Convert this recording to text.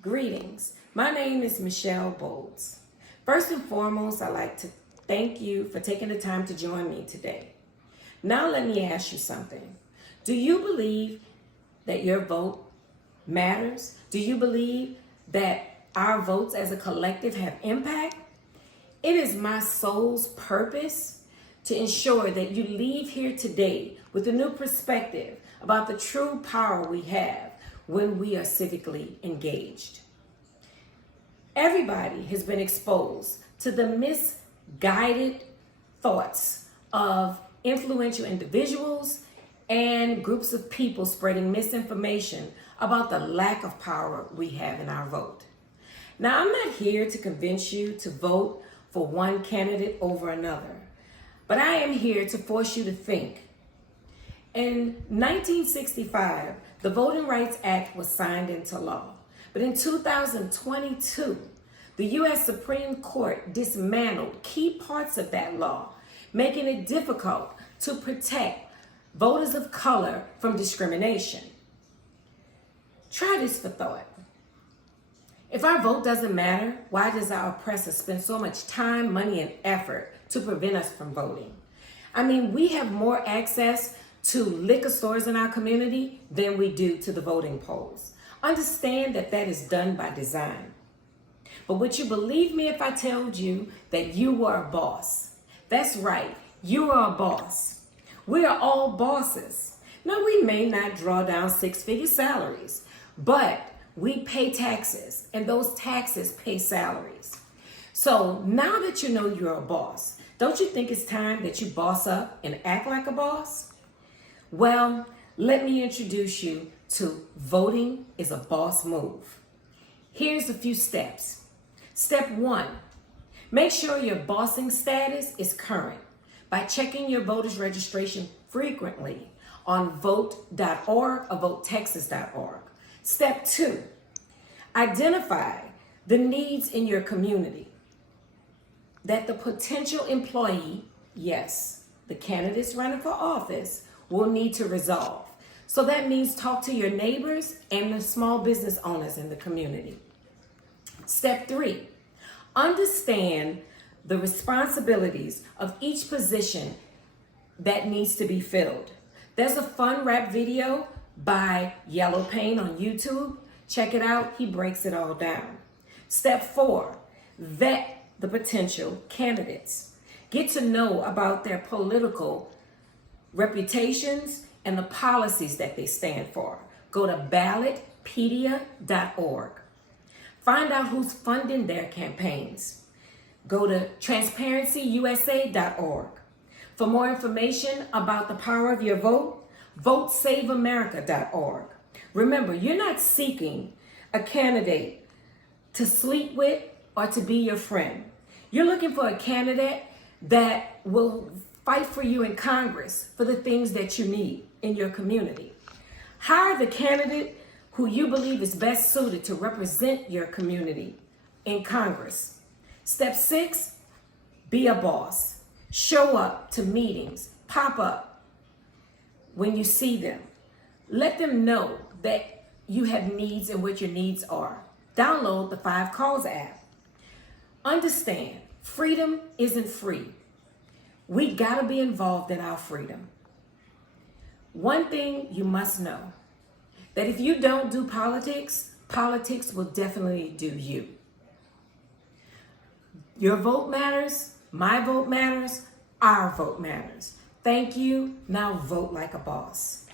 Greetings. My name is Michelle Bowles. First and foremost, I'd like to thank you for taking the time to join me today. Now let me ask you something. Do you believe that your vote matters? Do you believe that our votes as a collective have impact? It is my soul's purpose to ensure that you leave here today with a new perspective about the true power we have when we are civically engaged. Everybody has been exposed to the misguided thoughts of influential individuals and groups of people spreading misinformation about the lack of power we have in our vote. Now, I'm not here to convince you to vote for one candidate over another, but I am here to force you to think. In 1965, the Voting Rights Act was signed into law. But in 2022, the U.S. Supreme Court dismantled key parts of that law, making it difficult to protect voters of color from discrimination. Try this for thought. If our vote doesn't matter, why does our oppressor spend so much time, money, and effort to prevent us from voting? I mean, we have more access to liquor stores in our community than we do to the voting polls. Understand that that is done by design. But would you believe me if I told you that you were a boss? That's right, you are a boss. We are all bosses. Now, we may not draw down six-figure salaries, but we pay taxes, and those taxes pay salaries. So now that you know you're a boss, don't you think it's time that you boss up and act like a boss? Well, let me introduce you to voting is a boss move. Here's a few steps. Step 1, make sure your bossing status is current by checking your voter's registration frequently on vote.org or votetexas.org. Step 2, identify the needs in your community that the potential employee, yes, the candidates running for office, will need to resolve. So that means talk to your neighbors and the small business owners in the community. Step 3, understand the responsibilities of each position that needs to be filled. There's a fun rap video by Yellow Pain on YouTube. Check it out. He breaks it all down. Step 4, vet the potential candidates. Get to know about their political reputations and the policies that they stand for. Go to ballotpedia.org. Find out who's funding their campaigns. Go to transparencyusa.org. For more information about the power of your vote, votesaveamerica.org. Remember, you're not seeking a candidate to sleep with or to be your friend. You're looking for a candidate that will fight for you in Congress for the things that you need in your community. Hire the candidate who you believe is best suited to represent your community in Congress. Step 6, be a boss. Show up to meetings, pop up when you see them. Let them know that you have needs and what your needs are. Download the 5 Calls app. Understand, freedom isn't free. We gotta be involved in our freedom. One thing you must know, that if you don't do politics, politics will definitely do you. Your vote matters, my vote matters, our vote matters. Thank you. Now vote like a boss.